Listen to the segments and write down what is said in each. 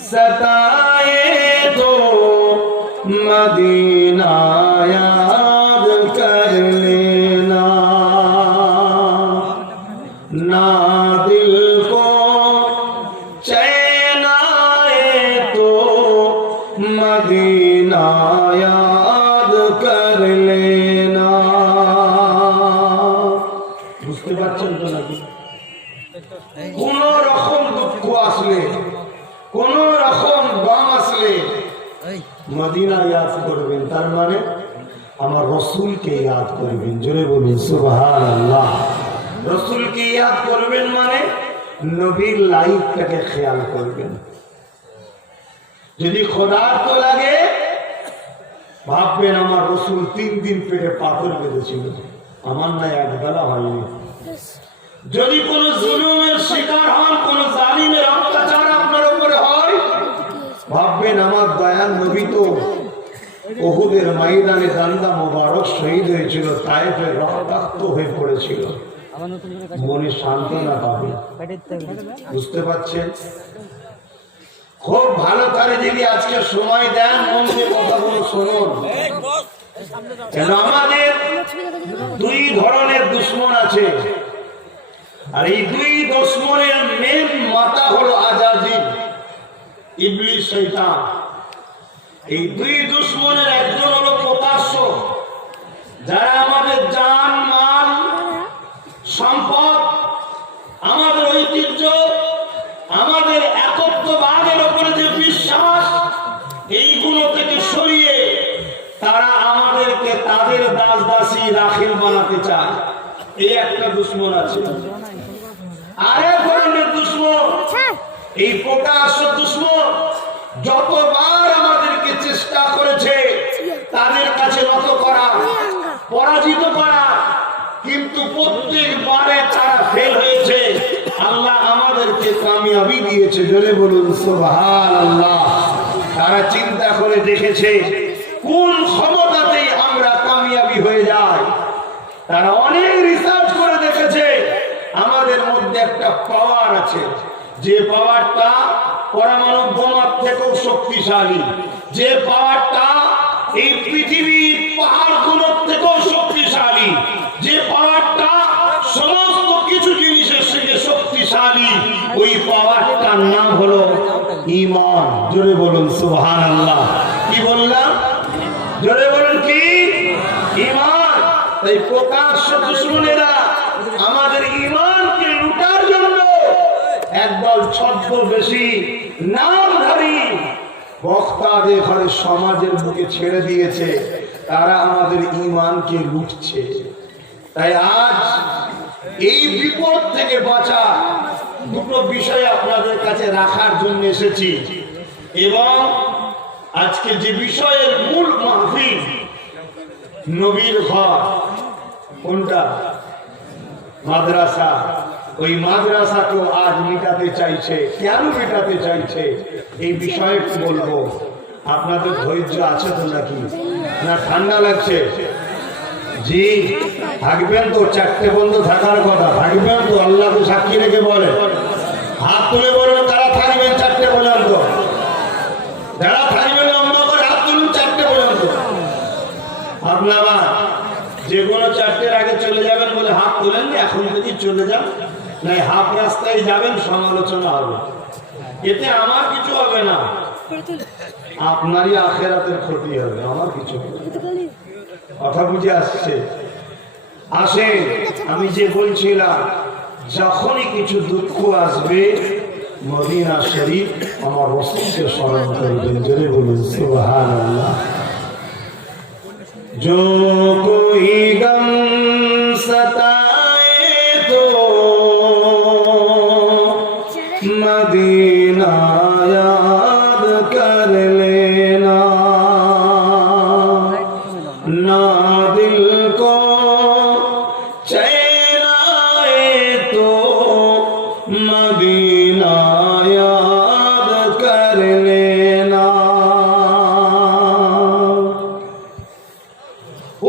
सताए तो मदीना याद कर लेना, ना दिल को चैन आए तो मदीना याद कर लेना। বুঝতে পারছেন তো নাকি? কোন রকম দুঃখ আসলে, কোন রকম গম আসলে মদিনা ইয়াদ করবেন, তার মানে আমার রসুলকে ইয়াদ করবেন। জোরে বলুন সুবহানাল্লাহ। রসুলকে ইয়াদ করবেন মানে নবীর লাইফটাকে খেয়াল করবেন। যদি খোদার তো লাগে, ভাববেন আমার রসুল 3 দিন পেটে পাথর বেঁধেছিল, আমার না একবেলা হয়নি। যদি কোন জুলুমের শিকার হন, কোন জালিমের অত্যাচার আপনার উপরে হয়, ভাববেন আমার দয়াল নবী তো উহুদের ময়দানে দান্দা মোবারক শহীদ হয়েছিল, তায়েফে রক্তাক্ত হয়ে পড়েছিল, মনে সান্ত্বনা পাবে। বুঝতে পারছেন? খুব ভালো করে যদি আজকে সময় দেন, মন দিয়ে কথাগুলো শুনুন। কেন আমাদের 2 ধরনের দুশ্মন আছে, আর এই 2 দুশ্মনের মেন মাথা হলো আজাজিল, ইবলিস, শয়তান। এই 2 দুশ্মনের একজন হলো প্রকাশ্য, যারা আমাদের জান মাল সম্পদ, আমাদের ঐতিহ্য, আমাদের একত্ববাদের উপরে যে বিশ্বাস, এইগুলো থেকে সরিয়ে তারা আমাদেরকে তাদের দাস দাসী রাখিল বানাতে চায়। এই একটা দুশ্মন আছে। আরেক ধরনের দুশ্মন এই প্রকাশ্য দুশ্মন, যতবার আমাদেরকে চেষ্টা করেছে তাদের কাছে নত করা, পরাজিত করা, কিন্তু প্রত্যেকবারে তারা ফেল হয়েছে। আল্লাহ আমাদেরকে কামিয়াবি দিয়েছে। জোরে বলুন সুবহানাল্লাহ। তারা চিন্তা করে দেখেছে কোন ক্ষমতাতেই আমরা কামিয়াবি হয়ে যাই। তারা অনেক রিসার্চ করে দেখেছে আমাদের মধ্যে একটা পাওয়ার আছে, যে পাওয়ারটা পরমাণু বোমার থেকেও শক্তিশালী, যে পাওয়ারটা এই পৃথিবীর পাহাড়গুলোর থেকেও শক্তিশালী, যে পাওয়ারটা সমস্ত কিছু জিনিসের থেকে শক্তিশালী। ওই পাওয়ারটার নাম হলো ঈমান। জোরে বলুন সুবহানাল্লাহ। কি বললাম? জোরে বলুন কি? ঈমান। তাই প্রকাশ্য দুশমনেরা আমাদের ঈমানকে লুটার জন্য একদল ছদ্মবেশী নামধারী বক্তাদের ঘরে সমাজের বুকে ছেড়ে দিয়েছে, তারা আমাদের ঈমানকে লুটছে। তাই আজ এই বিপদ থেকে বাঁচা 2টো বিষয় আপনাদের কাছে রাখার জন্য এসেছি। এবং আজকে যে বিষয়ের মূল মাহফিল, নবীর ঘর, কোনটা? মাদ্রাসা। ওই মাদ্রাসাকেও আজ মেটাতে চাইছে। কেন মেটাতে চাইছে এই বিষয়ে বলবো। আপনাদের ধৈর্য আছে তো নাকি? না ঠান্ডা লাগছে? জি থাকবেন তো? 4টে বন্ধ থাকার কথা, থাকবেন তো? আল্লাহকে সাক্ষী রেখে বলে, হাত তুলে বলবেন তারা থাকবেন 4টে পর্যন্ত। যারা থাকবেন লম্বা করে হাত তুলুন 4টে পর্যন্ত। আপনারা যে কোনো 4টের আগে চলে যাবেন বলে হাত তোলেন, এখন যদি চলে যান, নাই হাফ রাস্তায় যাবেন, সমালোচনা হবে। এতে আমার কিছু হবে না, আপনারই আখেরাতের ক্ষতি হবে, আমার কিছু হবে। কথা বুঝে আসছে? আসে আমি যে বলছিলাম, যখনই কিছু দুঃখ আসবে মদিনা শরীফ আমার রাসূলকে স্মরণ করবেন। জোরে বলুন সুবহানাল্লাহ। जो कोई गम सताए तो मदीना याद कर लेना, ना दिल को चैन आए तो मदीना याद कर लेना।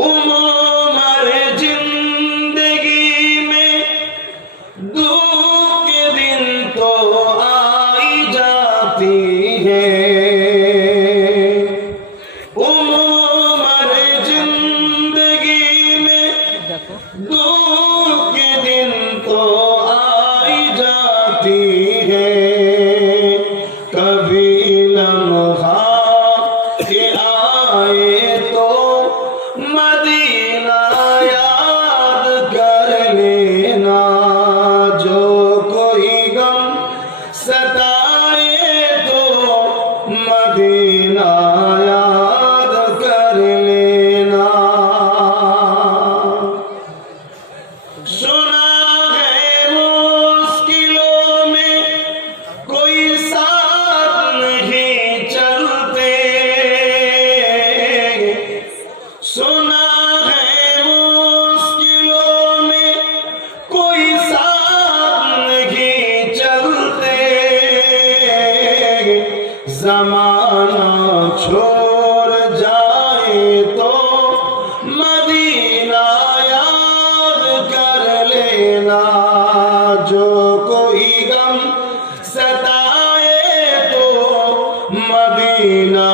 उमर जिंदगी में दुख के दिन तो आई जाती है। उम्र जिंदगी में दुख के दिन तो आई जाती है, कभी लम्हा के आए तो मदीना याद कर लेना, जो कोई गम सताए तो मदीना याद कर लेना। सुना है मुश्किलों में कोई साथ नहीं चलते, सुना है मुश्किलों में कोई साथ नहीं चलते, ज़माना छोड़ जाए तो मदीना याद कर लेना, जो कोई गम सताए तो मदीना